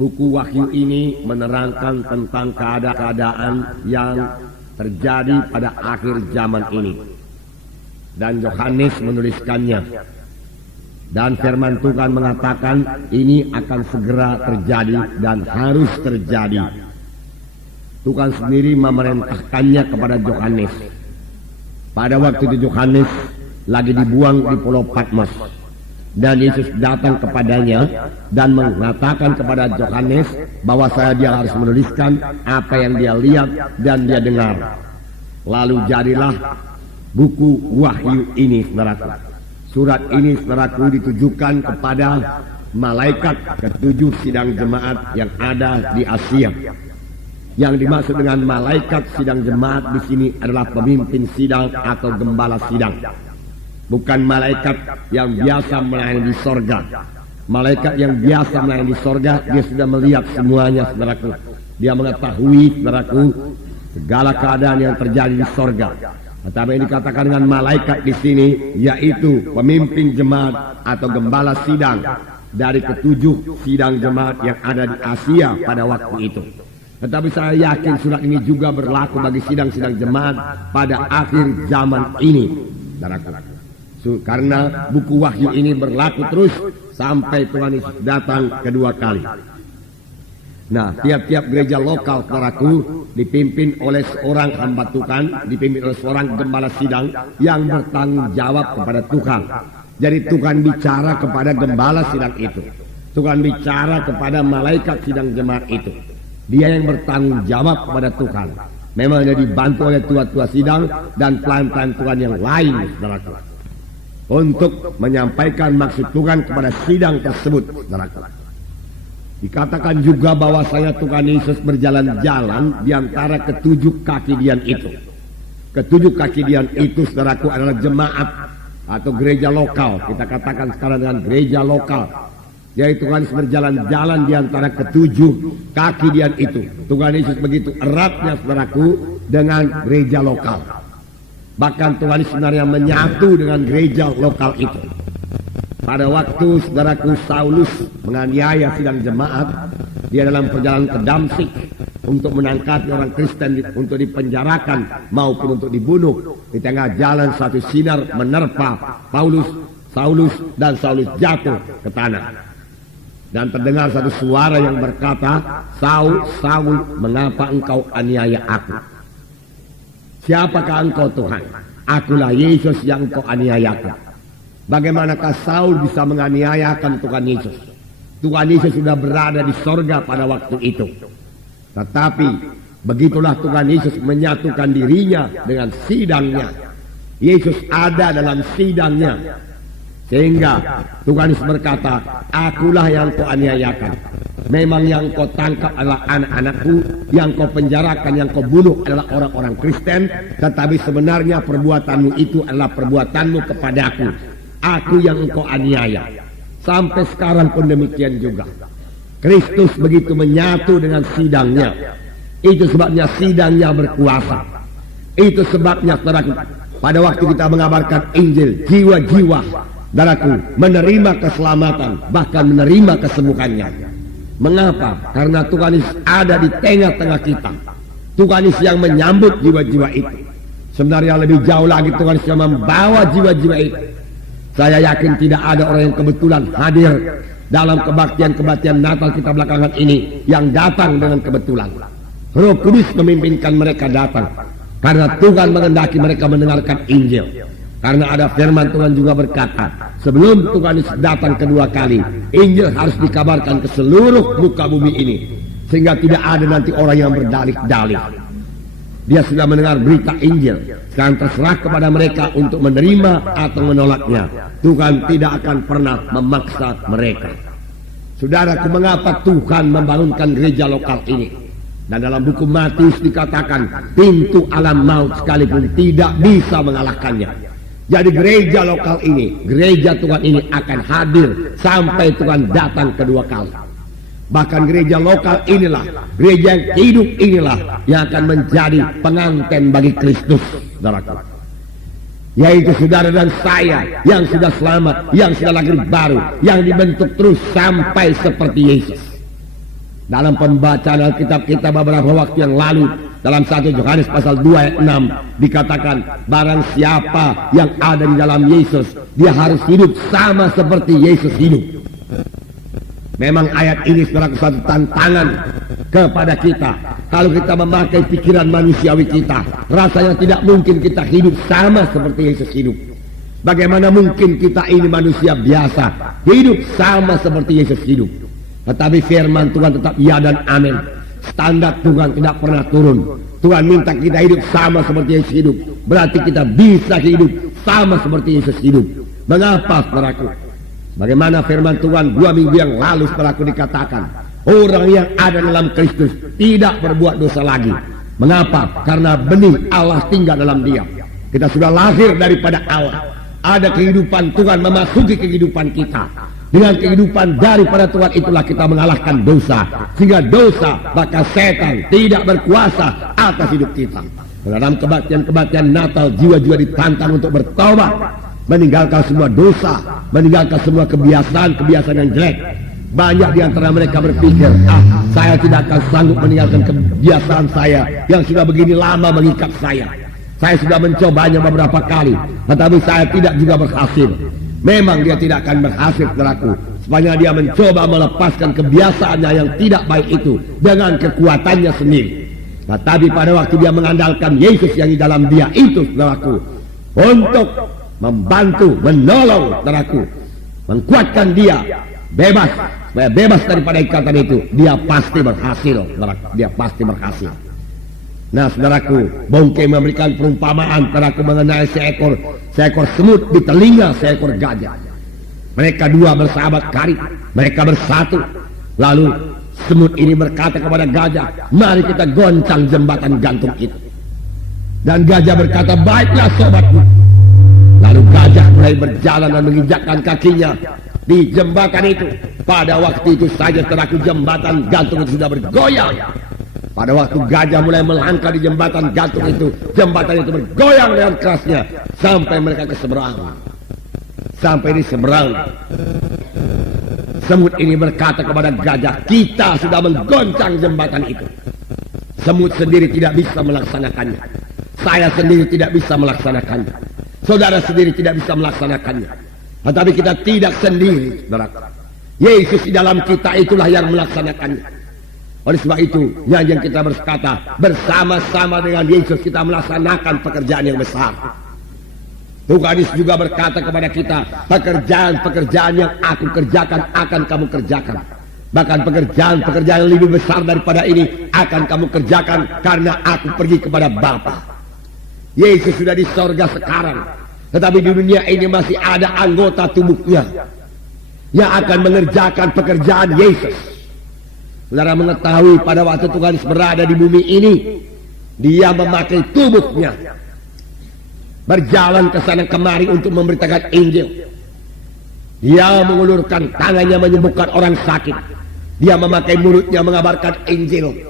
Buku Wahyu ini menerangkan tentang keadaan yang terjadi pada akhir zaman ini. Dan Yohanes menuliskannya. Dan firman Tuhan mengatakan ini akan segera terjadi dan harus terjadi. Tuhan sendiri memerintahkannya kepada Yohanes. Pada waktu itu Yohanes lagi dibuang di Pulau Patmos. Dan Yesus datang kepadanya dan mengatakan kepada Yohanes bahwa dia harus menuliskan apa yang dia lihat dan dia dengar. Lalu jadilah buku Wahyu ini, saudaraku. Surat ini, saudaraku, ditujukan kepada malaikat ketujuh sidang jemaat yang ada di Asia. Yang dimaksud dengan malaikat sidang jemaat di sini adalah pemimpin sidang atau gembala sidang. Bukan malaikat yang biasa melayani di sorga. Malaikat yang biasa melayani di sorga, dia sudah melihat semuanya, saudaraku. Dia mengetahui, saudaraku, segala keadaan yang terjadi di sorga. Tetapi yang dikatakan dengan malaikat di sini, yaitu pemimpin jemaat atau gembala sidang dari ketujuh sidang jemaat yang ada di Asia pada waktu itu. Tetapi saya yakin surat ini juga berlaku bagi sidang-sidang jemaat pada akhir zaman ini, saudaraku. Karena buku Wahyu ini berlaku terus sampai Tuhan Yesus datang kedua kali. Nah, tiap-tiap gereja lokal, saudaraku, dipimpin oleh seorang hamba Tuhan, dipimpin oleh seorang gembala sidang yang bertanggung jawab kepada Tuhan. Jadi Tuhan bicara kepada gembala sidang itu. Tuhan bicara kepada malaikat sidang jemaat itu. Dia yang bertanggung jawab kepada Tuhan. Memang dia dibantu oleh tua-tua sidang dan pelayan-pelayan Tuhan yang lain, saudaraku, untuk menyampaikan maksud Tuhan kepada sidang tersebut, saudaraku. Dikatakan juga bahwa Tuhan Yesus berjalan-jalan di antara ketujuh kaki dian itu. Ketujuh kaki dian itu, saudaraku, adalah jemaat atau gereja lokal. Kita katakan sekarang dengan gereja lokal. Yaitu Tuhan Yesus berjalan-jalan di antara ketujuh kaki dian itu. Tuhan Yesus begitu eratnya, saudaraku, dengan gereja lokal. Bahkan Tuhan Yesus sebenarnya menyatu dengan gereja lokal itu. Pada waktu, saudaraku, Saulus menganiaya sidang jemaat, dia dalam perjalanan ke Damsyik untuk menangkap orang Kristen untuk dipenjarakan maupun untuk dibunuh. Di tengah jalan satu sinar menerpa Saulus, dan Saulus jatuh ke tanah. Dan terdengar satu suara yang berkata, Saul, Saul, mengapa engkau aniaya aku? Siapakah engkau, Tuhan? Akulah Yesus yang engkau aniayakan. Bagaimanakah Saul bisa menganiayakan Tuhan Yesus? Tuhan Yesus sudah berada di sorga pada waktu itu. Tetapi begitulah Tuhan Yesus menyatukan dirinya dengan sidangnya. Yesus ada dalam sidangnya. Sehingga Tuhan Yesus berkata, akulah yang kau aniayakan. Memang yang kau tangkap adalah anak-anakku, yang kau penjarakan, yang kau bunuh adalah orang-orang Kristen. Tetapi sebenarnya perbuatanmu itu adalah perbuatanmu kepadaku. Aku yang engkau aniaya. Sampai sekarang pun demikian juga. Kristus begitu menyatu dengan sidangnya. Itu sebabnya sidangnya berkuasa. Itu sebabnya, saudaraku, pada waktu kita mengabarkan Injil, jiwa-jiwa, saudaraku, menerima keselamatan, bahkan menerima kesembuhannya. Mengapa? Karena Tuhan Yesus ada di tengah-tengah kita. Tuhan Yesus yang menyambut jiwa-jiwa itu. Sebenarnya lebih jauh lagi Tuhan Yesus yang membawa jiwa-jiwa itu. Saya yakin tidak ada orang yang kebetulan hadir dalam kebaktian-kebaktian Natal kita belakangan ini yang datang dengan kebetulan. Roh Kudus memimpinkan mereka datang karena Tuhan menghendaki mereka mendengarkan Injil. Karena ada firman Tuhan juga berkata, sebelum Tuhan Yesus datang kedua kali, Injil harus dikabarkan ke seluruh muka bumi ini, sehingga tidak ada nanti orang yang berdalih-dalih. Dia sudah mendengar berita Injil. Sekarang terserah kepada mereka untuk menerima atau menolaknya. Tuhan tidak akan pernah memaksa mereka. Saudaraku, mengapa Tuhan membangunkan gereja lokal ini? Dan dalam buku Matius dikatakan, pintu alam maut sekalipun tidak bisa mengalahkannya. Jadi gereja lokal ini, gereja Tuhan ini akan hadir sampai Tuhan datang kedua kali. Bahkan gereja lokal inilah, gereja yang hidup inilah yang akan menjadi pengantin bagi Kristus, saudaraku. Yaitu saudara dan saya yang sudah selamat, yang sudah lahir baru, yang dibentuk terus sampai seperti Yesus. Dalam pembacaan Alkitab kita beberapa waktu yang lalu, dalam 1 Yohanes pasal 2 ayat 6 dikatakan, barang siapa yang ada di dalam Yesus, dia harus hidup sama seperti Yesus hidup. Memang ayat ini sebagai satu tantangan kepada kita. Kalau kita memakai pikiran manusiawi kita, rasanya tidak mungkin kita hidup sama seperti Yesus hidup. Bagaimana mungkin kita ini manusia biasa hidup sama seperti Yesus hidup? Tetapi firman Tuhan tetap ya dan amin. Standar Tuhan tidak pernah turun. Tuhan minta kita hidup sama seperti Yesus hidup. Berarti kita bisa hidup sama seperti Yesus hidup. Mengapa, saudaraku? Bagaimana firman Tuhan 2 minggu yang lalu saudaraku dikatakan, orang yang ada dalam Kristus tidak berbuat dosa lagi. Mengapa? Karena benih Allah tinggal dalam dia. Kita sudah lahir daripada Allah. Ada kehidupan Tuhan memasuki kehidupan kita. Dengan kehidupan daripada Tuhan itulah kita mengalahkan dosa. Sehingga dosa, maka setan tidak berkuasa atas hidup kita. Dalam kebaktian-kebaktian Natal, jiwa-jiwa ditantang untuk bertobat, meninggalkan semua dosa, meninggalkan semua kebiasaan-kebiasaan yang jelek. Banyak di antara mereka berpikir, saya tidak akan sanggup meninggalkan kebiasaan saya yang sudah begini lama mengikat saya. Saya sudah mencobanya beberapa kali, tetapi saya tidak juga berhasil. Memang dia tidak akan berhasil, saudaraku, sepanjang dia mencoba melepaskan kebiasaannya yang tidak baik itu dengan kekuatannya sendiri. Tetapi pada waktu dia mengandalkan Yesus yang di dalam dia itu, saudaraku, untuk membantu, menolong, saudaraku, mengkuatkan dia bebas, supaya bebas daripada ikatan itu, dia pasti berhasil, saudaraku. Dia pasti berhasil. Nah, saudaraku, Bongke memberikan perumpamaan, saudaraku, mengenai seekor semut di telinga seekor gajah. Mereka dua bersahabat karib, mereka bersatu. Lalu semut ini berkata kepada gajah, mari kita goncang jembatan gantung itu. Dan gajah berkata, baiklah sobatku. Lalu gajah mulai berjalan dan menginjakkan kakinya di jembatan itu. Pada waktu itu saja, saudaraku, jembatan gantung itu sudah bergoyang. Pada waktu gajah mulai melangkah di jembatan gantung itu, jembatan itu bergoyang dengan kerasnya sampai mereka ke seberang. Sampai di seberang, semut ini berkata kepada gajah, kita sudah menggoncang jembatan itu. Semut sendiri tidak bisa melaksanakannya. Saya sendiri tidak bisa melaksanakannya. Saudara sendiri tidak bisa melaksanakannya. Tetapi kita tidak sendiri, saudara. Yesus di dalam kita itulah yang melaksanakannya. Oleh sebab itu, nyanyian kita berkata, bersama-sama dengan Yesus kita melaksanakan pekerjaan yang besar. Tuhan Yesus juga berkata kepada kita, pekerjaan-pekerjaan yang aku kerjakan akan kamu kerjakan. Bahkan pekerjaan-pekerjaan yang lebih besar daripada ini akan kamu kerjakan karena aku pergi kepada Bapa. Yesus sudah di sorga sekarang, tetapi di dunia ini masih ada anggota tubuhnya yang akan mengerjakan pekerjaan Yesus. Saudara mengetahui pada waktu Tuhan Yesus berada di bumi ini, dia memakai tubuhnya berjalan ke sana kemari untuk memberitakan Injil. Dia mengulurkan tangannya menyembuhkan orang sakit. Dia memakai mulutnya mengabarkan Injil.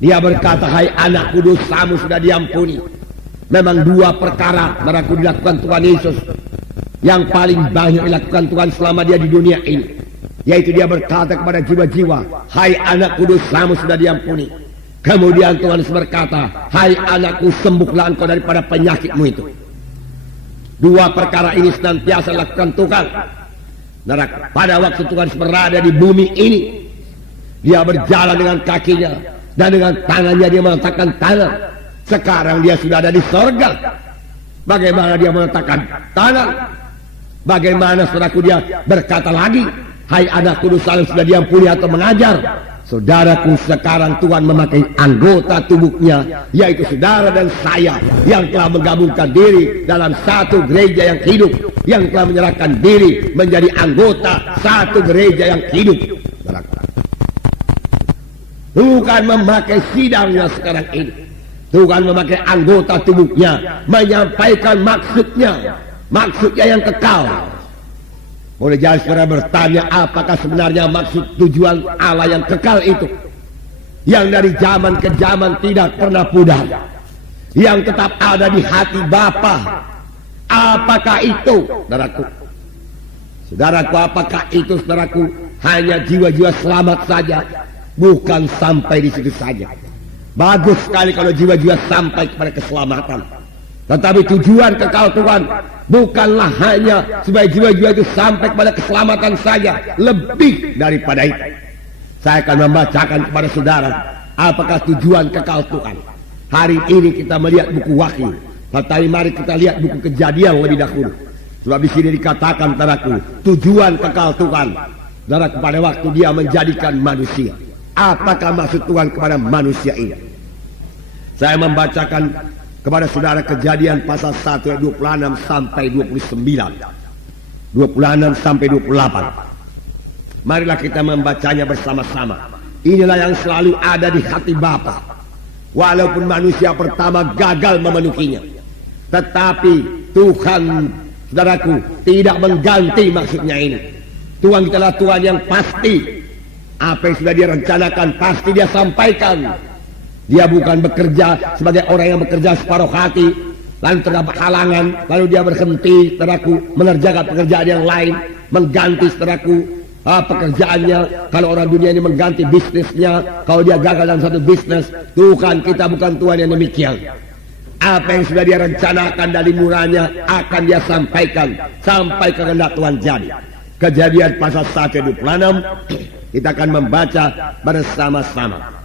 Dia berkata, hai anakku, dosamu sudah diampuni. Memang dua perkara yang dilakukan Tuhan Yesus yang paling banyak dilakukan Tuhan selama dia di dunia ini, yaitu dia berkata kepada jiwa-jiwa, hai anakku, dosamu sudah diampuni. Kemudian Tuhan Yesus berkata, hai anakku, sembuhlah engkau daripada penyakitmu itu. Dua perkara ini senantiasa dilakukan Tuhan. Pada waktu Tuhan Yesus berada di bumi ini, dia berjalan dengan kakinya dan dengan tangannya dia meletakkan tangan. Sekarang dia sudah ada di sorga. Bagaimana dia meletakkan tangan? Bagaimana, saudaraku, dia berkata lagi, hai anakku, dosamu sudah diampuni atau mengajar? Saudaraku, sekarang Tuhan memakai anggota tubuhnya, yaitu saudara dan saya, yang telah menggabungkan diri dalam satu gereja yang hidup, yang telah menyerahkan diri menjadi anggota satu gereja yang hidup. Tuhan memakai sidangnya sekarang ini. Tuhan memakai anggota tubuhnya menyampaikan maksudnya yang kekal. Boleh jadi saudara bertanya, apakah sebenarnya maksud tujuan Allah yang kekal itu, yang dari zaman ke zaman tidak pernah pudar, yang tetap ada di hati Bapa? Apakah itu, saudaraku? Saudaraku, apakah itu, saudaraku, hanya jiwa-jiwa selamat saja bukan sampai di situ saja. Bagus sekali kalau jiwa-jiwa sampai kepada keselamatan. Tetapi tujuan kekal Tuhan bukanlah hanya supaya jiwa-jiwa itu sampai kepada keselamatan saja. Lebih daripada itu. Saya akan membacakan kepada saudara apakah tujuan kekal Tuhan. Hari ini kita melihat buku Wahyu. Tetapi mari kita lihat buku Kejadian lebih dahulu. Sebab di sini dikatakan saudaraku, tujuan kekal Tuhan saudara pada waktu dia menjadikan manusia. Apakah maksud Tuhan kepada manusia ini? Saya membacakan kepada saudara Kejadian pasal 1 ayat 26 sampai 29. 26 sampai 28. Marilah kita membacanya bersama-sama. Inilah yang selalu ada di hati Bapa. Walaupun manusia pertama gagal memenuhinya, tetapi Tuhan, saudaraku, tidak mengganti maksudnya ini. Tuhan kita adalah Tuhan yang pasti. Apa yang sudah dia rencanakan pasti dia sampaikan. Dia bukan bekerja sebagai orang yang bekerja separuh hati, lalu terdapat halangan, lalu dia berhenti, saudaraku, mengerjakan pekerjaan yang lain, mengganti, saudaraku, pekerjaannya. Kalau orang dunia ini mengganti bisnisnya, kalau dia gagal dalam satu bisnis. Tuhan kita bukan Tuhan yang demikian. Apa yang sudah dia rencanakan dari murahnya akan dia sampaikan sampai kehendak Tuhan jadi. Kejadian pasal 1 ayat 26 kita akan membaca bersama-sama.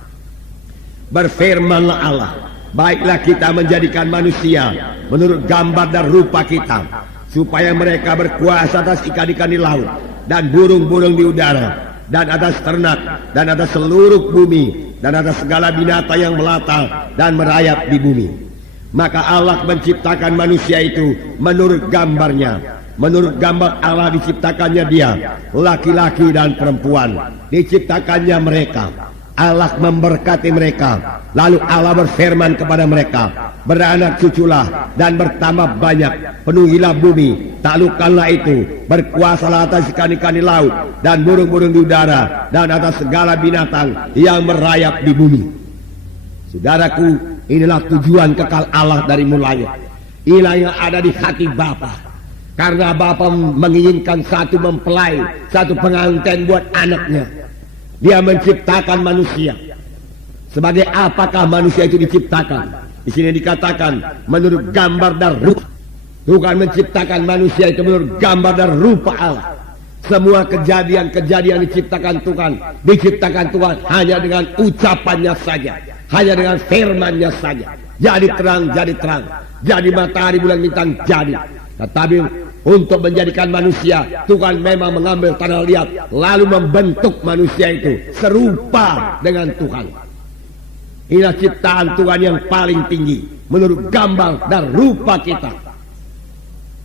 Berfirmanlah Allah, baiklah kita menjadikan manusia menurut gambar dan rupa kita, supaya mereka berkuasa atas ikan-ikan di laut, dan burung-burung di udara, dan atas ternak, dan atas seluruh bumi, dan atas segala binatang yang melata dan merayap di bumi. Maka Allah menciptakan manusia itu menurut gambarnya. Menurut gambar Allah diciptakannya dia, laki-laki dan perempuan diciptakannya mereka. Allah memberkati mereka. Lalu Allah berfirman kepada mereka, beranak cuculah dan bertambah banyak, penuhilah bumi, taklukkanlah itu, berkuasalah atas ikan-ikan di laut dan burung-burung di udara, dan atas segala binatang yang merayap di bumi. Saudaraku, inilah tujuan kekal Allah dari mulanya. Inilah yang ada di hati Bapa. Karena Bapa menginginkan satu mempelai, satu pengantin buat anaknya. Dia menciptakan manusia. Sebagai apakah manusia itu diciptakan? Di sini dikatakan menurut gambar dan rupa. Tuhan menciptakan manusia itu menurut gambar dan rupa Allah. Semua kejadian-kejadian diciptakan Tuhan hanya dengan ucapannya saja, hanya dengan firman-Nya saja. Jadi terang, jadi terang. Jadi matahari, bulan, bintang, jadi. Tetapi untuk menjadikan manusia, Tuhan memang mengambil tanah liat, lalu membentuk manusia itu serupa dengan Tuhan. Inilah ciptaan Tuhan yang paling tinggi menurut gambar dan rupa kita,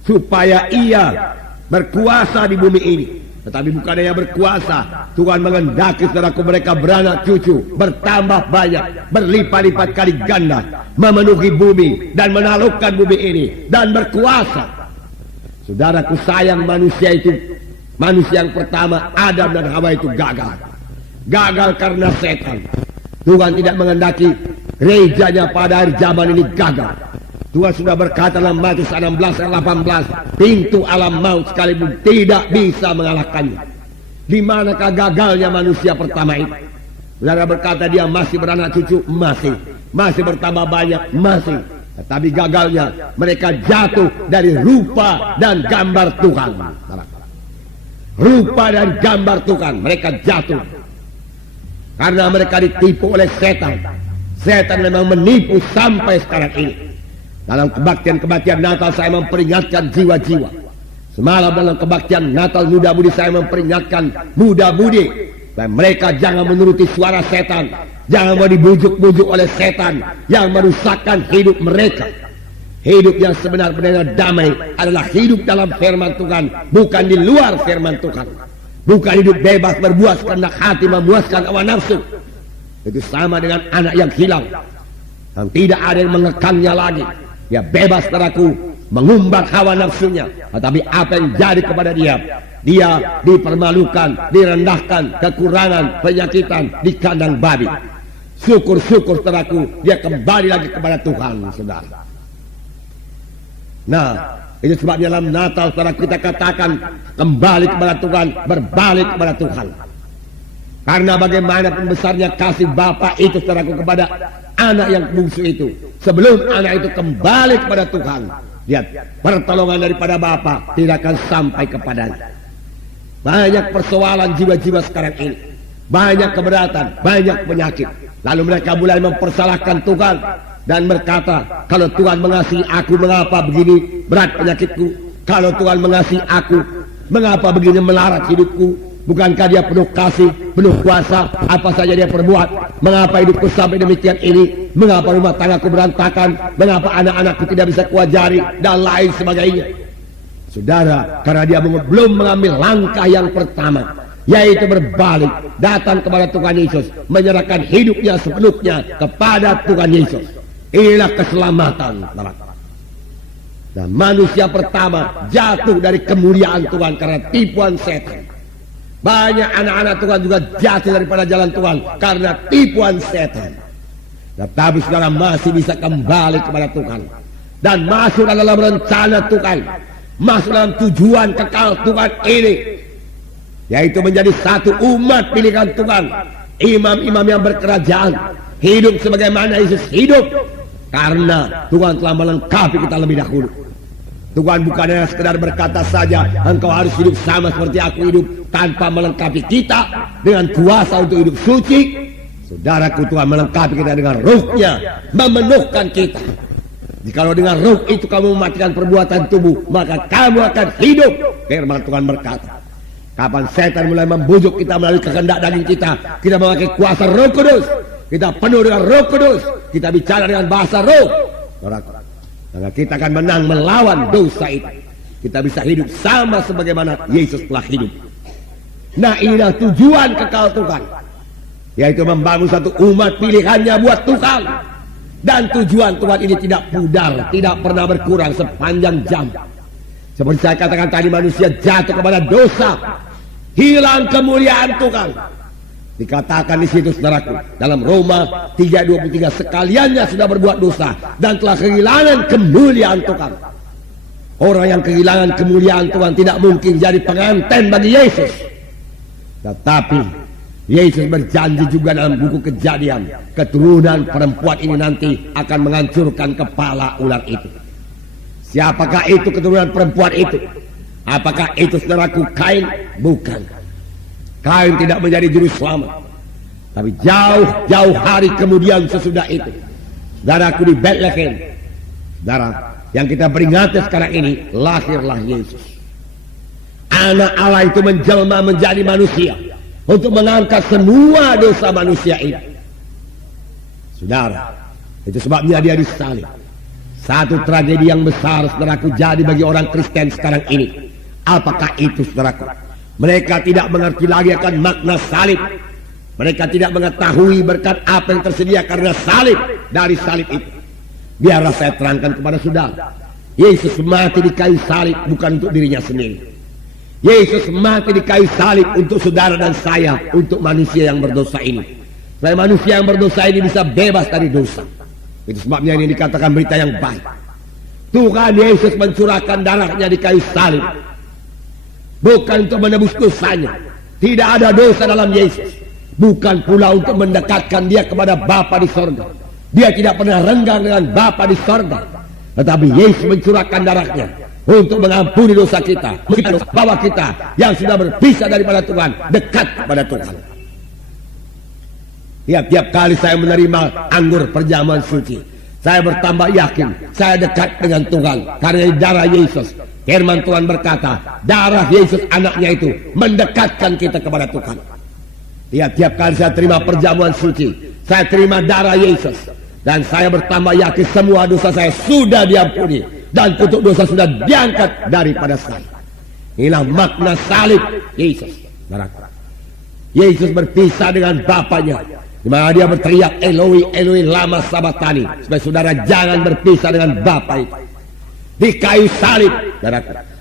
supaya ia berkuasa di bumi ini. Tetapi bukan hanya berkuasa, Tuhan menghendaki saudaraku mereka beranak cucu, bertambah banyak, berlipat-lipat kali ganda, memenuhi bumi dan menaklukkan bumi ini, dan berkuasa. Saudaraku sayang, manusia itu, manusia yang pertama Adam dan Hawa itu gagal. Gagal karena setan. Tuhan tidak menghendaki gerejanya pada hari zaman ini gagal. Tuhan sudah berkata dalam Matius 16 ayat 18, pintu alam maut sekalipun tidak bisa mengalahkannya. Di manakah gagalnya manusia pertama itu? Saudara berkata dia masih beranak cucu, masih bertambah banyak, masih. Tetapi gagalnya mereka jatuh dari rupa dan gambar Tuhan. Rupa dan gambar Tuhan mereka jatuh karena mereka ditipu oleh setan. Setan memang menipu sampai sekarang ini. Dalam kebaktian Natal saya memperingatkan jiwa-jiwa. Semalam dalam kebaktian Natal muda-mudi saya memperingatkan muda-mudi supaya mereka jangan menuruti suara setan, jangan mau dibujuk-bujuk oleh setan yang merusakkan hidup mereka. Hidup yang sebenar-benarnya damai adalah hidup dalam firman Tuhan, bukan di luar firman Tuhan. Bukan hidup bebas berbuat kehendak hati, memuaskan hawa nafsu. Itu sama dengan anak yang hilang, yang tidak ada yang mengekangnya lagi. Dia bebas, saudaraku, mengumbar hawa nafsunya. Tetapi apa yang jadi kepada dia? Dia dipermalukan, direndahkan, kekurangan, penyakitan di kandang babi. Syukur-syukur, saudaraku, dia kembali lagi kepada Tuhan, saudara. Nah, itu sebabnya dalam Natal, saudara, kita katakan kembali kepada Tuhan, berbalik kepada Tuhan. Karena bagaimanapun besarnya kasih Bapa itu saudaraku kepada anak yang bungsu itu, sebelum anak itu kembali kepada Tuhan, lihat, pertolongan daripada Bapa tidak akan sampai kepadanya. Banyak persoalan jiwa-jiwa sekarang ini, banyak keberatan, banyak penyakit. Lalu mereka mulai mempersalahkan Tuhan dan berkata, kalau Tuhan mengasihi aku, mengapa begini berat penyakitku? Kalau Tuhan mengasihi aku, mengapa begini melarat hidupku? Bukankah dia penuh kasih, penuh kuasa, apa saja dia perbuat? Mengapa hidupku sampai demikian ini? Mengapa rumah tanggaku berantakan? Mengapa anak-anakku tidak bisa kuajari? Dan lain sebagainya. Saudara, karena dia belum mengambil langkah yang pertama, yaitu berbalik, datang kepada Tuhan Yesus, menyerahkan hidupnya sepenuhnya kepada Tuhan Yesus. Inilah keselamatan. Nah, manusia pertama jatuh dari kemuliaan Tuhan karena tipuan setan. Banyak anak-anak Tuhan juga jatuh daripada jalan Tuhan karena tipuan setan. Tetapi saudara masih bisa kembali kepada Tuhan dan masuk dalam rencana Tuhan, masuk dalam tujuan kekal Tuhan ini, yaitu menjadi satu umat pilihan Tuhan, imam-imam yang berkerajaan, hidup sebagaimana Yesus hidup, karena Tuhan telah melengkapi kita lebih dahulu. Tuhan bukan hanya sekedar berkata saja, engkau harus hidup sama seperti aku hidup, tanpa melengkapi kita dengan kuasa untuk hidup suci. Saudaraku, Tuhan melengkapi kita dengan ruhnya, memenuhkan kita. Jikalau dengan ruh itu kamu mematikan perbuatan tubuh, maka kamu akan hidup. Firman Tuhan berkata, kapan setan mulai membujuk kita melalui kehendak daging kita memakai kuasa Roh Kudus, kita penuh dengan Roh Kudus, kita bicara dengan bahasa roh, maka kita akan menang melawan dosa itu. Kita bisa hidup sama sebagaimana Yesus telah hidup. Nah, inilah tujuan kekal Tuhan, yaitu membangun satu umat pilihannya buat Tuhan. Dan tujuan Tuhan ini tidak pudar, tidak pernah berkurang sepanjang jam. Seperti saya katakan tadi, manusia jatuh kepada dosa, hilang kemuliaan Tuhan. Dikatakan di situ saudaraku, dalam Roma 3:23, sekaliannya sudah berbuat dosa dan telah kehilangan kemuliaan Tuhan. Orang yang kehilangan kemuliaan Tuhan tidak mungkin jadi pengantin bagi Yesus. Tetapi Yesus berjanji juga dalam buku Kejadian, keturunan perempuan ini nanti akan menghancurkan kepala ular itu. Siapakah itu keturunan perempuan itu? Apakah itu saudaraku Kain? Bukan. Kain tidak menjadi juru selamat. Tapi jauh-jauh hari kemudian sesudah itu, saudaraku, di Bethlehem, saudara, yang kita peringati sekarang ini, lahirlah Yesus. Anak Allah itu menjelma menjadi manusia untuk mengangkat semua dosa manusia ini. Saudara, itu sebabnya dia disalib. Satu tragedi yang besar, saudaraku, jadi bagi orang Kristen sekarang ini. Apakah itu, saudaraku? Mereka tidak mengerti lagi akan makna salib. Mereka tidak mengetahui berkat apa yang tersedia karena salib. Dari salib itu, biarlah saya terangkan kepada saudara, Yesus mati di kayu salib bukan untuk dirinya sendiri. Yesus mati di kayu salib untuk saudara dan saya, untuk manusia yang berdosa ini, supaya manusia yang berdosa ini bisa bebas dari dosa. Itu sebabnya ini dikatakan berita yang baik. Tuhan Yesus mencurahkan darahnya di kayu salib bukan untuk menebus dosanya. Tidak ada dosa dalam Yesus. Bukan pula untuk mendekatkan dia kepada Bapa di sorga. Dia tidak pernah renggang dengan Bapa di sorga. Tetapi Yesus mencurahkan darahnya untuk mengampuni dosa kita, bahwa kita yang sudah berpisah daripada Tuhan dekat kepada Tuhan. Tiap-tiap kali saya menerima anggur perjamuan suci, saya bertambah yakin saya dekat dengan Tuhan karena darah Yesus. Firman Tuhan berkata, darah Yesus anaknya itu mendekatkan kita kepada Tuhan. Tiap-tiap kali saya terima perjamuan suci, saya terima darah Yesus, dan saya bertambah yakin semua dosa saya sudah diampuni dan kutuk dosa sudah diangkat daripada saya. Inilah makna salib Yesus. Yesus berpisah dengan Bapanya, di mana dia berteriak, Eloi, Eloi, lama sabatani, supaya saudara jangan berpisah dengan Bapa itu. Di kayu salib,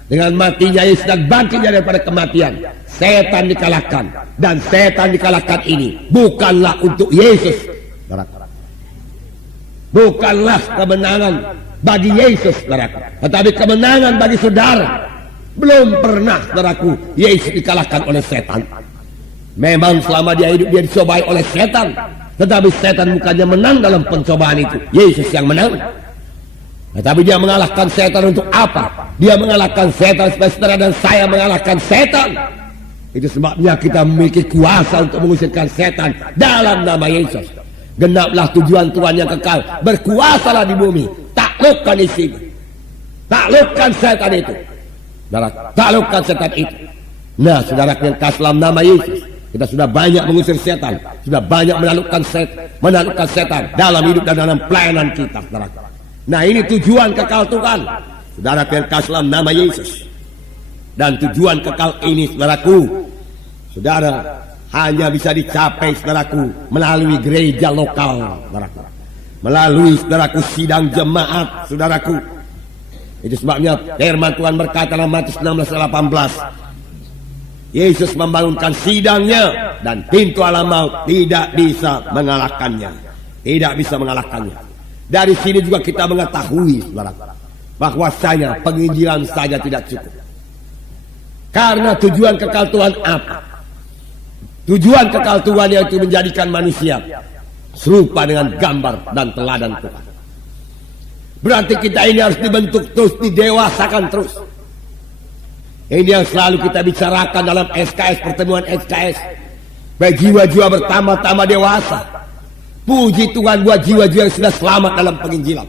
dengan matinya Yesus dan bangkitnya daripada kematian, setan dikalahkan. Dan setan dikalahkan ini bukanlah untuk Yesus, bukanlah kemenangan bagi Yesus, tetapi kemenangan bagi saudara. Belum pernah, saudaraku, Yesus dikalahkan oleh setan. Memang selama dia hidup dia dicobai oleh setan, tetapi setan bukannya menang dalam pencobaan itu. Yesus yang menang. Tetapi dia mengalahkan setan untuk apa? Dia mengalahkan setan supaya saudara dan saya mengalahkan setan. Itu sebabnya kita memiliki kuasa untuk mengusirkan setan dalam nama Yesus. Genaplah tujuan Tuhan yang kekal. Berkuasalah di bumi. Taklukkan isinya. Taklukkan setan itu. Saudara, taklukkan setan itu. Nah, saudara yang kasih dalam nama Yesus, kita sudah banyak mengusir setan, sudah banyak menaklukkan setan dalam hidup dan dalam pelayanan kita, saudara. Nah, ini tujuan kekal Tuhan, saudara yang kasih dalam nama Yesus. Dan tujuan kekal ini, saudaraku, saudara, hanya bisa dicapai, saudaraku, melalui gereja lokal, saudaraku. Melalui, saudaraku, sidang jemaat, saudaraku. Itu sebabnya firman Tuhan berkata dalam Matius 16:18, Yesus membangunkan sidangnya dan pintu alam maut tidak bisa mengalahkannya. Tidak bisa mengalahkannya. Dari sini juga kita mengetahui, saudara, bahwasanya penginjilan saja tidak cukup. Karena tujuan kekal Tuhan apa? Tujuan kekal Tuhan yaitu menjadikan manusia serupa dengan gambar dan teladan Tuhan. Berarti kita ini harus dibentuk terus, didewasakan terus. Ini yang selalu kita bicarakan dalam SKS, pertemuan SKS. Baik jiwa-jiwa bertambah-tambah dewasa. Puji Tuhan buat jiwa-jiwa yang sudah selamat dalam penginjilan.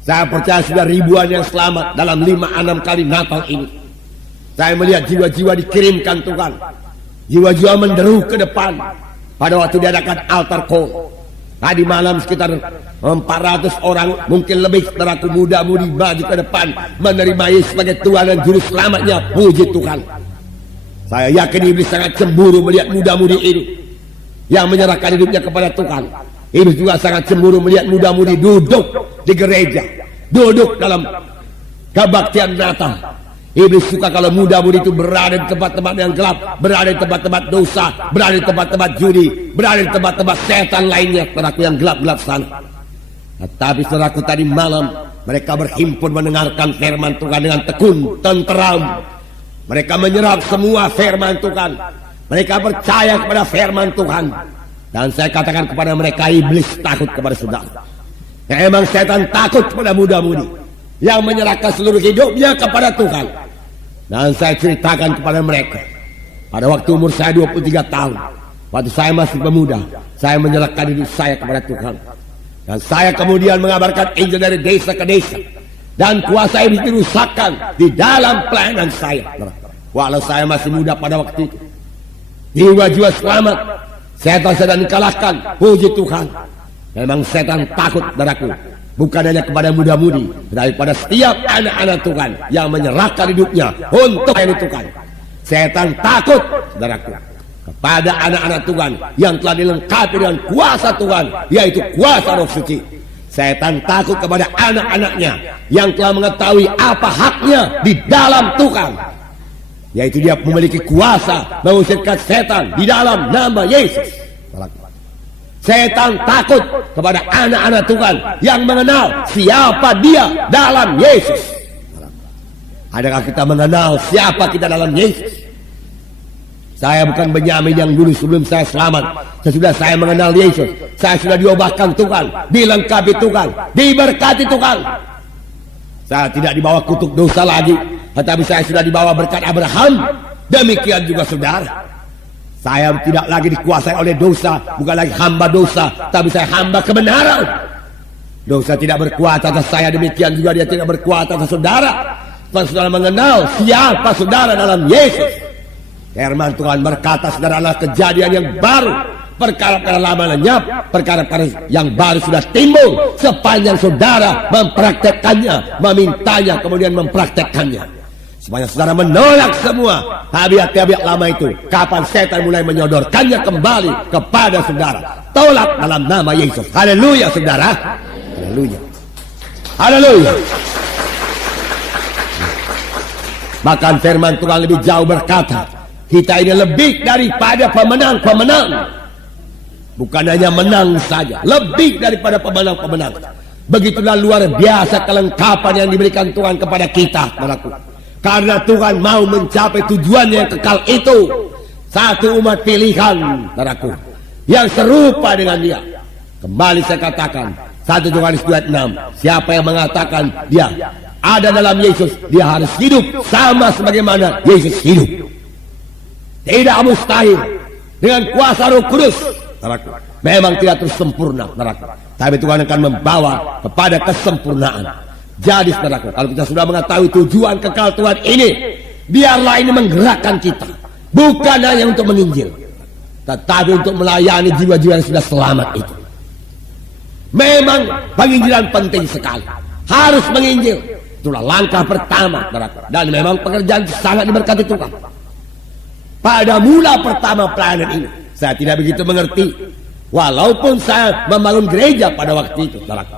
Saya percaya sudah ribuan yang selamat dalam 5-6 kali Natal ini. Saya melihat jiwa-jiwa dikirimkan Tuhan. Jiwa-jiwa menderu ke depan pada waktu diadakan altar call. Tadi malam sekitar 400 orang, mungkin lebih, saudaraku, muda-mudi maju ke depan menerima Yesus sebagai Tuhan dan Juru Selamatnya. Puji Tuhan. Saya yakin iblis sangat cemburu melihat muda-mudi ini yang menyerahkan hidupnya kepada Tuhan. Iblis juga sangat cemburu melihat muda-mudi duduk di gereja, duduk dalam kebaktian Natal. Iblis suka kalau muda-mudi itu berada di tempat-tempat yang gelap, berada di tempat-tempat dosa, berada di tempat-tempat judi, berada di tempat-tempat setan lainnya, saudaraku, yang gelap-gelap sana. Tetapi saudaraku, tadi malam mereka berhimpun mendengarkan firman Tuhan dengan tekun, tenteram. Mereka menyerap semua firman Tuhan. Mereka percaya kepada firman Tuhan. Dan saya katakan kepada mereka, iblis takut kepada saudara. Ya, emang setan takut kepada muda-mudi yang menyerahkan seluruh hidupnya kepada Tuhan. Dan saya ceritakan kepada mereka, pada waktu umur saya 23 tahun, waktu saya masih pemuda, saya menyerahkan hidup saya kepada Tuhan. Dan saya kemudian mengabarkan Injil dari desa ke desa. Dan kuasa ini dirusakkan di dalam pelayanan saya. Walau saya masih muda pada waktu itu, jiwa-jiwa selamat, setan sedang dikalahkan. Puji Tuhan. Memang setan takut, saudaraku, bukan hanya kepada muda-mudi, tetapi pada setiap anak-anak Tuhan yang menyerahkan hidupnya untuk melayani Tuhan. Setan takut, saudaraku, kepada anak-anak Tuhan yang telah dilengkapi dengan kuasa Tuhan, yaitu kuasa Roh Suci. Setan takut kepada anak-anaknya yang telah mengetahui apa haknya di dalam Tuhan, yaitu dia memiliki kuasa mengusirkan setan di dalam nama Yesus. Setan takut kepada anak-anak Tuhan yang mengenal siapa dia dalam Yesus. Adakah kita mengenal siapa kita dalam Yesus? Saya bukan Benyamin yang dulu sebelum saya selamat. Sesudah saya mengenal Yesus, saya sudah diubahkan Tuhan, dilengkapi Tuhan, diberkati Tuhan. Saya tidak dibawa kutuk dosa lagi, tetapi saya sudah dibawa berkat Abraham. Demikian juga saudara. Saya tidak lagi dikuasai oleh dosa, bukan lagi hamba dosa, tapi saya hamba kebenaran. Dosa tidak berkuasa atas saya, demikian juga dia tidak berkuasa atas saudara. Kalau saudara mengenal siapa saudara dalam Yesus, firman Tuhan berkata, saudara, adalah kejadian yang baru. Perkara-perkara lama lenyap, perkara-perkara yang baru sudah timbul sepanjang saudara mempraktekkannya, memintanya, kemudian mempraktekkannya. Supaya saudara menolak semua tabiat-tabiat lama itu. Kapan setan mulai menyodorkannya kembali kepada saudara, tolak dalam nama Yesus. Haleluya, saudara. Haleluya. Haleluya. Bahkan firman Tuhan lebih jauh berkata, kita ini lebih daripada pemenang-pemenang. Bukan hanya menang saja, lebih daripada pemenang-pemenang. Begitulah luar biasa kelengkapan yang diberikan Tuhan kepada kita, saudaraku. Karena Tuhan mau mencapai tujuannya yang kekal itu. satu umat pilihan, saudaraku, yang serupa dengan dia. Kembali saya katakan, 1 Yohanes 2:6, siapa yang mengatakan dia ada dalam Yesus, dia harus hidup sama sebagaimana Yesus hidup. Tidak mustahil dengan kuasa Roh Kudus, saudaraku. Memang tidak terus sempurna, saudaraku, tapi Tuhan akan membawa kepada kesempurnaan. Jadi saudaraku, kalau kita sudah mengetahui tujuan kekal Tuhan ini, biarlah ini menggerakkan kita, bukan hanya untuk menginjil, tetapi untuk melayani jiwa-jiwa yang sudah selamat itu. Memang penginjilan penting sekali, harus menginjil. Itulah langkah pertama, saudaraku. Dan memang pekerjaan sangat diberkati Tuhan. Pada mula pertama pelayanan ini, saya tidak begitu mengerti, walaupun saya membangun gereja pada waktu itu, saudaraku.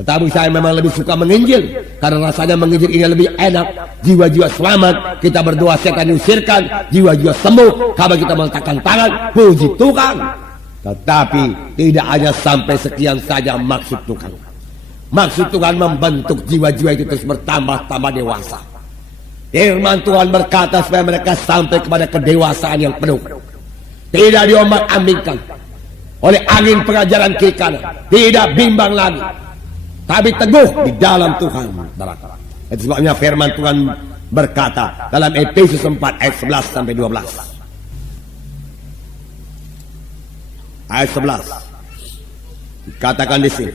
Tetapi saya memang lebih suka menginjil, karena rasanya menginjil ini lebih enak. Jiwa-jiwa selamat, kita berdoa setan diusirkan, jiwa-jiwa sembuh kalau kita meletakkan tangan, puji Tuhan. Tetapi tidak hanya sampai sekian saja maksud Tuhan. Maksud Tuhan membentuk jiwa-jiwa itu terus bertambah-tambah dewasa. Firman Tuhan berkata supaya mereka sampai kepada kedewasaan yang penuh, tidak diombang-ambingkan oleh angin pengajaran kiri kanan, tidak bimbang lagi, tapi teguh di dalam Tuhan. Itu sebabnya firman Tuhan berkata dalam Efesus 4 ayat 11 sampai 12. Ayat 11 dikatakan di sini,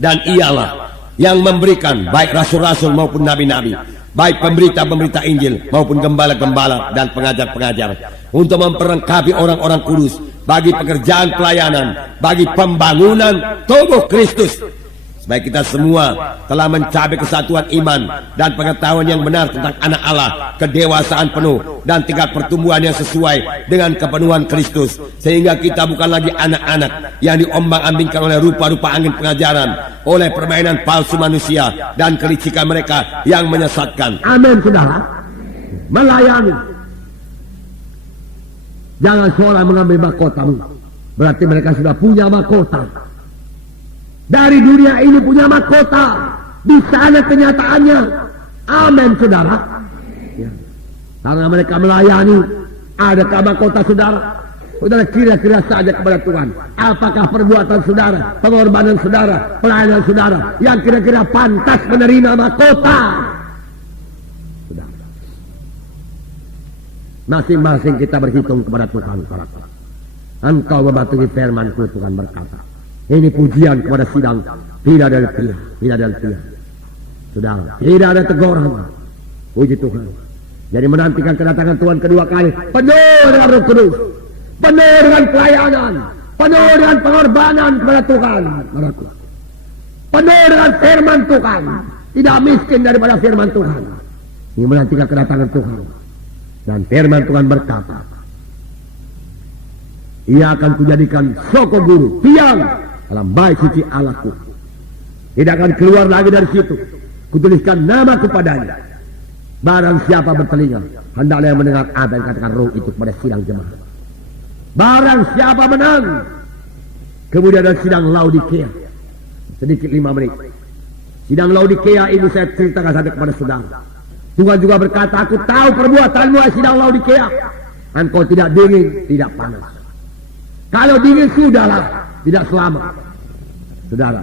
dan ialah yang memberikan baik rasul-rasul maupun nabi-nabi, baik pemberita-pemberita Injil maupun gembala-gembala dan pengajar-pengajar, untuk memperlengkapi orang-orang kudus bagi pekerjaan pelayanan, bagi pembangunan tubuh Kristus, supaya kita semua telah mencapai kesatuan iman dan pengetahuan yang benar tentang anak Allah, kedewasaan penuh dan tingkat pertumbuhan yang sesuai dengan kepenuhan Kristus, sehingga kita bukan lagi anak-anak yang diombang-ambingkan oleh rupa-rupa angin pengajaran, oleh permainan palsu manusia dan kelicikan mereka yang menyesatkan. Amin, saudara. Melayani. Jangan seorang mengambil mahkotamu, berarti mereka sudah punya mahkota. Dari dunia ini punya mahkota, di sana kenyataannya. Amin, saudara. Ya. Karena mereka melayani, adakah mahkota saudara? Saudara kira-kira saja kepada Tuhan, apakah perbuatan saudara, pengorbanan saudara, pelayanan saudara yang kira-kira pantas menerima mahkota? Saudara, masing-masing kita berhitung kepada Tuhan. Engkau mematuhi firman-Ku, Tuhan berkata. Ini pujian kepada sidang, tidak ada pria, tidak ada pria. Saudara, tidak ada teguran. Puji Tuhan. Jadi menantikan kedatangan Tuhan kedua kali, penuh dengan Roh Kudus, penuh dengan pelayanan, penuh dengan pengorbanan kepada Tuhan. Penuh dengan firman Tuhan, tidak miskin daripada firman Tuhan. Ini menantikan kedatangan Tuhan. Dan firman Tuhan berkata, Ia akan kujadikan soko guru, tiang dalam bait suci Allahku. Tidak akan keluar lagi dari situ. Kutuliskan nama kepadanya. Barang siapa bertelinga, hendaklah yang mendengar apa yang katakan Roh itu kepada sidang jemaat. Barang siapa menang. Kemudian ada sidang Laodikea. Sedikit 5 menit. Sidang Laodikea ini saya ceritakan saja kepada saudara. Tuhan juga berkata, aku tahu perbuatanmu, sidang Laodikea. Engkau tidak dingin, tidak panas. Kalau dingin sudahlah, tidak selamat. Saudara,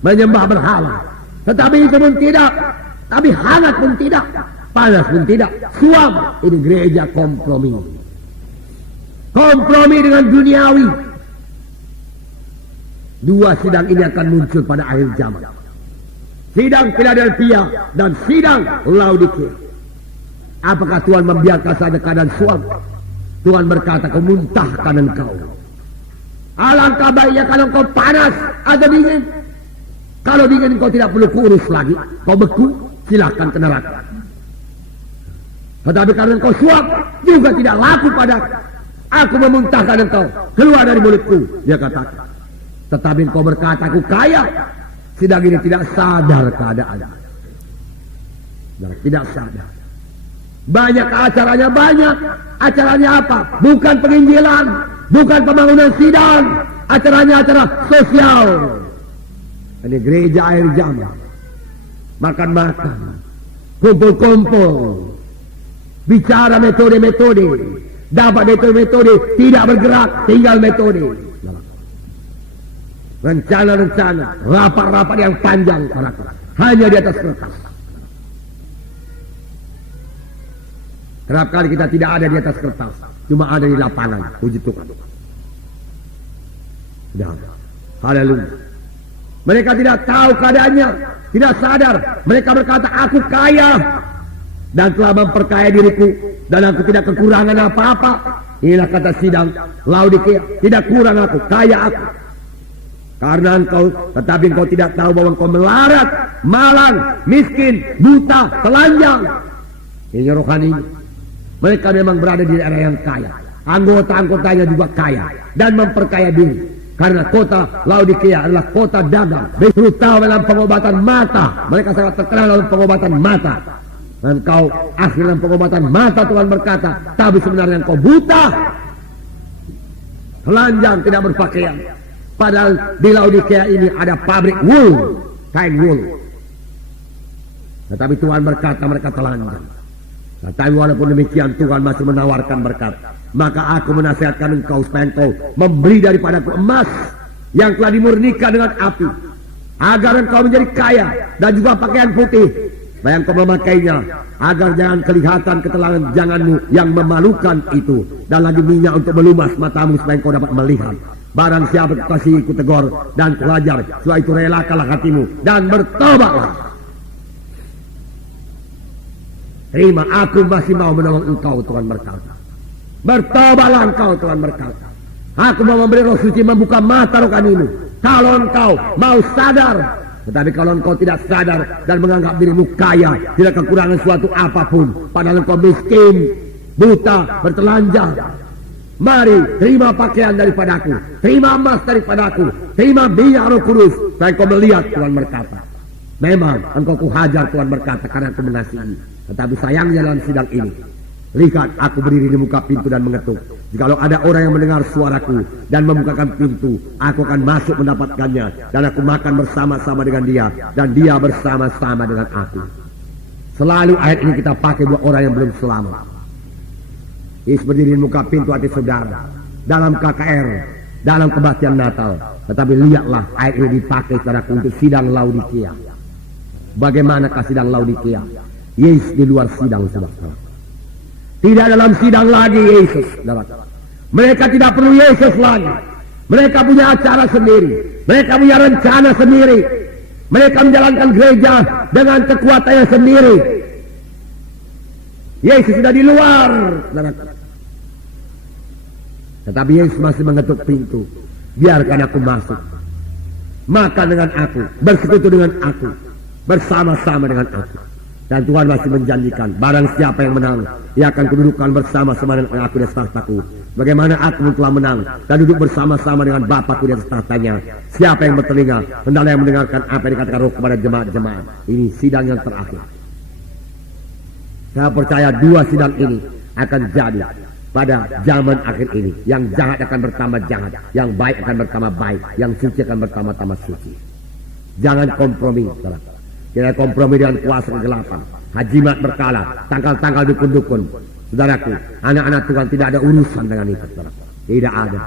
menyembah berhala. Tetapi itu pun tidak. Tapi hangat pun tidak. Panas pun tidak. Suam. Ini gereja kompromi. Kompromi dengan duniawi. Dua sidang ini akan muncul pada akhir zaman. Sidang Philadelphia dan sidang Laodikea. Apakah Tuhan membiarkan saja keadaan suam? Tuhan berkata, kau muntahkan engkau. Alangkah baiknya kalau kau panas atau dingin. Kalau dingin kau tidak perlu kurus lagi. Kau beku, silahkan ke neraka. Tetapi karena kau suap, juga tidak laku pada aku memuntahkan engkau keluar dari mulutku, dia katakan. Tetapi kau berkata, aku kaya. Sidang ini tidak sadar keadaan. Tidak sadar. Banyak acaranya, banyak. Acaranya apa? Bukan penginjilan, bukan pembangunan sidang. Acaranya acara sosial. Ini gereja akhir zaman. Makan-makan, kumpul-kumpul, bicara metode-metode, Dapat metode-metode tidak bergerak, tinggal metode. Rencana-rencana, rapat-rapat yang panjang, hanya di atas kertas. Kerap kali kita tidak ada di atas kertas, cuma ada di lapangan. Puji Tuhan. Sudah. Haleluya. Mereka tidak tahu keadaannya, tidak sadar. Mereka berkata, aku kaya dan telah memperkaya diriku, dan aku tidak kekurangan apa-apa. Inilah kata sidang Laodikia, tidak kurang aku, kaya aku. Karena engkau, tetapi engkau tidak tahu bahwa engkau melarat, malang, miskin, buta, telanjang. Ini rohani. Mereka memang berada di daerah yang kaya. Anggota-anggotanya juga kaya dan memperkaya diri. Karena kota Laodikia adalah kota dagang, terutama dalam pengobatan mata. Mereka sangat terkenal dalam pengobatan mata. Dan kau akhir dalam pengobatan mata, Tuhan berkata, tapi sebenarnya engkau buta, telanjang, tidak berpakaian. Padahal di Laodikia ini ada pabrik wool, kain wool. Tetapi Tuhan berkata mereka telanjang. Tapi walaupun demikian Tuhan masih menawarkan berkat. Maka aku menasihatkan engkau supaya engkau memberi daripadaku emas yang telah dimurnikan dengan api, agar engkau menjadi kaya, dan juga pakaian putih supaya engkau memakainya, agar jangan kelihatan ketelanjanganmu yang memalukan itu, dan lagi minyak untuk melumas matamu supaya engkau dapat melihat. Barang siapa kekasihku tegur dan kuajar, supaya itu relakanlah hatimu dan bertobatlah. Terima, aku masih mau menolong engkau, Tuhan berkata. Bertobatlah engkau, Tuhan berkata. Aku mau memberi roh suci membuka mata rohanimu. Kalau engkau mau sadar. Tetapi kalau engkau tidak sadar dan menganggap dirimu kaya, tidak kekurangan suatu apapun, padahal engkau miskin, buta, bertelanjang. Mari, terima pakaian daripadaku, terima emas daripadaku, terima minyak Roh Kudus, supaya engkau melihat, Tuhan berkata. Memang engkau kuhajar, Tuhan berkata, karena aku mengasihi. Tetapi sayangnya dalam sidang ini, lihat aku berdiri di muka pintu dan mengetuk. Jikalau ada orang yang mendengar suaraku dan membukakan pintu, aku akan masuk mendapatkannya, dan aku makan bersama-sama dengan dia, dan dia bersama-sama dengan aku. Selalu ayat ini kita pakai buat orang yang belum selamat. Yesus berdiri di muka pintu hati saudara, dalam KKR, dalam kebaktian Natal. Tetapi lihatlah ayat ini dipakai saudaraku untuk sidang Laodikia. Bagaimanakah sidang Laodikia? Yesus di luar sidang, saudara. Tidak dalam sidang lagi Yesus, saudara. Mereka tidak perlu Yesus lagi. Mereka punya acara sendiri. Mereka punya rencana sendiri. Mereka menjalankan gereja dengan kekuatannya sendiri. Yesus sudah di luar, saudara. Tetapi Yesus masih mengetuk pintu. Biarkan aku masuk. Makan dengan aku, bersekutu dengan aku, bersama-sama dengan aku. Dan Tuhan masih menjanjikan, barang siapa yang menang, ia akan kedudukan bersama-sama dengan aku di atas tahtaku. Bagaimana aku telah menang dan duduk bersama-sama dengan Bapakku di atas tahtanya. Siapa yang bertelinga, hendaklah yang mendengarkan apa yang dikatakan Roh kepada jemaat-jemaat. Ini sidang yang terakhir. Saya percaya dua sidang ini akan jadi pada zaman akhir ini. Yang jahat akan bertambah jahat, yang baik akan bertambah baik, yang suci akan bertambah-tambah suci. Jangan kompromi, saudara. Kita kompromi dengan kuasa kegelapan. Hajimat berkala, tanggal-tanggal dukun-dukun. Saudaraku, anak-anak Tuhan tidak ada urusan dengan itu, saudara. Tidak ada.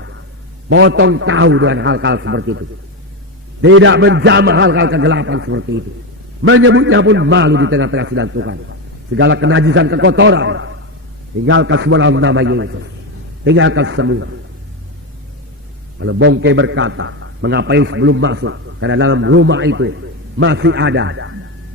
Potong tahu dengan hal-hal seperti itu. Tidak menjamah hal-hal kegelapan seperti itu. Menyebutnya pun malu di tengah-tengah sidang Tuhan. Segala kenajisan, kekotoran, tinggalkan semua dalam nama Yesus. Tinggalkan semua. Kalau Bongke berkata, mengapain sebelum masuk? Karena dalam rumah itu masih ada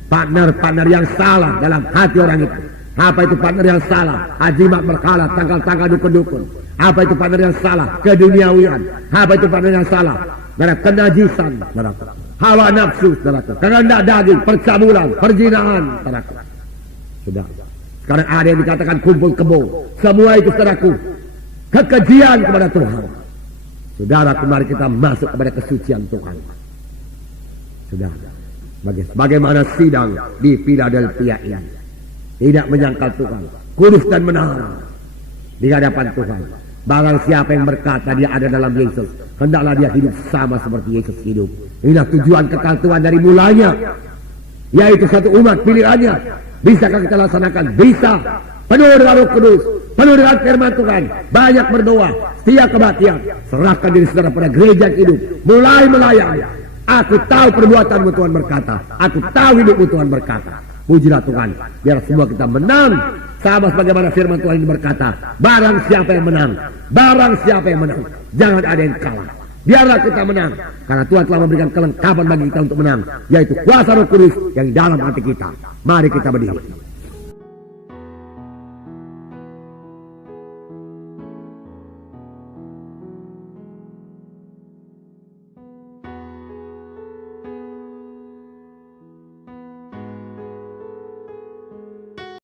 partner-partner yang salah dalam hati orang itu. Apa itu partner yang salah? Hajimat berkala, tanggal-tanggal dukun-dukun. Apa itu partner yang salah? Keduniawian. Apa itu partner yang salah? Karena kenajisan, saudara. Hawa nafsu, saudara. Kehendak daging, percabulan, perjinahan, saudara. Sudah. Sekarang ada yang dikatakan kumpul kebo. Semua itu, saudaraku, kekejian kepada Tuhan. Saudaraku, mari kita masuk kepada kesucian Tuhan. Sudah. Bagaimana sidang di Philadelphia ini, tidak menyangkal Tuhan, kudus dan benar di hadapan Tuhan. Barang siapa yang berkata dia ada dalam Yesus, hendaklah dia hidup sama seperti Yesus hidup. Inilah tujuan kekal Tuhan dari mulanya, yaitu satu umat pilihannya. Bisakah kita laksanakan? Bisa. Penuh dengan Roh Kudus, penuh dengan firman Tuhan, banyak berdoa, setia kebaktian, serahkan diri saudara pada gereja yang hidup, mulai melayani. Aku tahu perbuatanmu, Tuhan berkata, aku tahu hidupmu, Tuhan berkata. Pujilah Tuhan, biar semua kita menang. Sama sebagaimana firman Tuhan ini berkata, barang siapa yang menang, barang siapa yang menang, jangan ada yang kalah. Biarlah kita menang, karena Tuhan telah memberikan kelengkapan bagi kita untuk menang, yaitu kuasa Roh Kudus yang di dalam hati kita. Mari kita berdiri.